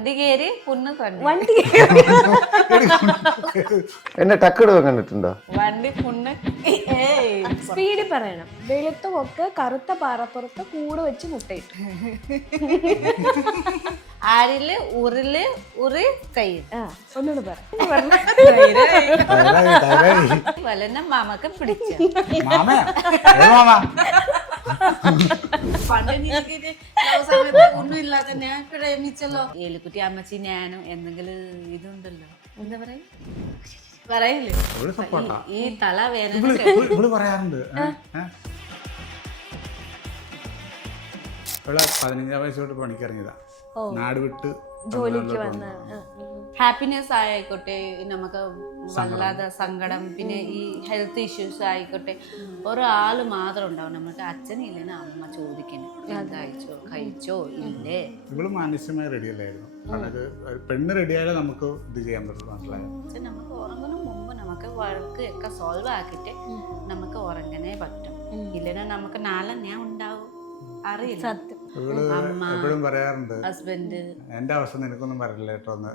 വണ്ടി കയറി കുന്ന് കണ്ടു. വണ്ടി എന്നെ ടക്കടുവ കണ്ടിട്ടുണ്ടോ? വണ്ടി കുന്ന് സ്പീഡിൽ പറയണം. വെളുത്ത കൊക്ക് കറുത്ത പാറപ്പുറത്ത് കൂട് വെച്ച് മുട്ടയിട്ടു. ആരില് ഉരുള് ഉറി കൈ ഒന്നുകൂടെ പറ. വലന മാമക്ക് പിടിച്ച പണ്ട് എനിക്ക് സമയത്ത് ഒന്നും ഇല്ലാത്ത ഞാൻ പ്രേമിച്ചല്ലോ. ഏലിക്കുട്ടി അമ്മച്ചി ഞാനും എന്തെങ്കിലും ഇതുണ്ടല്ലോ, എന്താ പറയാ പറയില്ലേ, ഈ തല വേദന പറയാറുണ്ട്. 15 വയസ്സോട്ട് പണിക്കിറങ്ങിയതാ, നാട് വിട്ട് ജോലിക്ക് വന്ന്. ഹാപ്പിനെസ് ആയിക്കോട്ടെ, നമുക്ക് വല്ലാതെ സങ്കടം, പിന്നെ ഈ ഹെൽത്ത് ഇഷ്യൂസ് ആയിക്കോട്ടെ, ഒരാള് മാത്രം ഉണ്ടാവും നമുക്ക്. അച്ഛനില്ലെന്ന് അമ്മ ചോദിക്കണം, കഴിച്ചോ ഇല്ലേ. ഇവള് മാനസികമായി റെഡി അല്ലായിരുന്നു. അതായത് പെണ്ണ് റെഡിയായാലേ നമുക്ക് ഇത് ചെയ്യാൻ പറ്റുള്ളൂ. മനസ്സിലായോ? നമുക്ക് ഉറങ്ങുന്ന മുമ്പ് നമുക്ക് വഴക്ക് ഒക്കെ സോൾവ് ആക്കിയിട്ട് നമുക്ക് ഉറങ്ങാനേ പറ്റും. ഇല്ലെന്നാ നമുക്ക് നാളെ ഞാൻ ഉണ്ടാവും അറിയില്ല. എപ്പോഴും പറയാറുണ്ട്, ഹസ്ബൻഡ് എന്റെ അവസ്ഥ നിനക്കൊന്നും വരില്ല കേട്ടോ എന്ന്.